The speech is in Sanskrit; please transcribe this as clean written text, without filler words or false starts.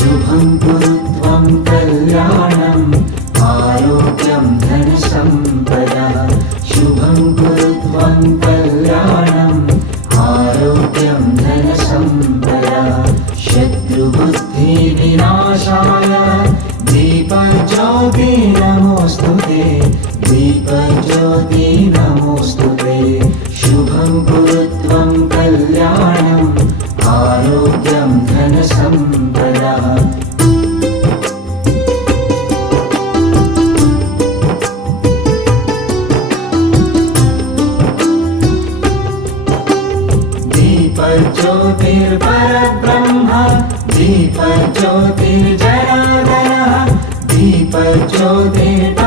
शुभं कुरु त्वं कल्याणम् आरोग्यं धनसम्पदः शुभं कुरु त्वं कल्याणम् आरोग्यं धनसम्पदः शत्रुबुद्धिविनाशाय दीपज्योति नमोऽस्तुते दीपज्योति नमोऽस्तुते शुभं कुरु त्वं कल्याणम् आरोग्यं धनसम्पदः दीपज्योतिर्परब्रह्म दीपज्योतिर्जनार्दनः दीपज्योतिर्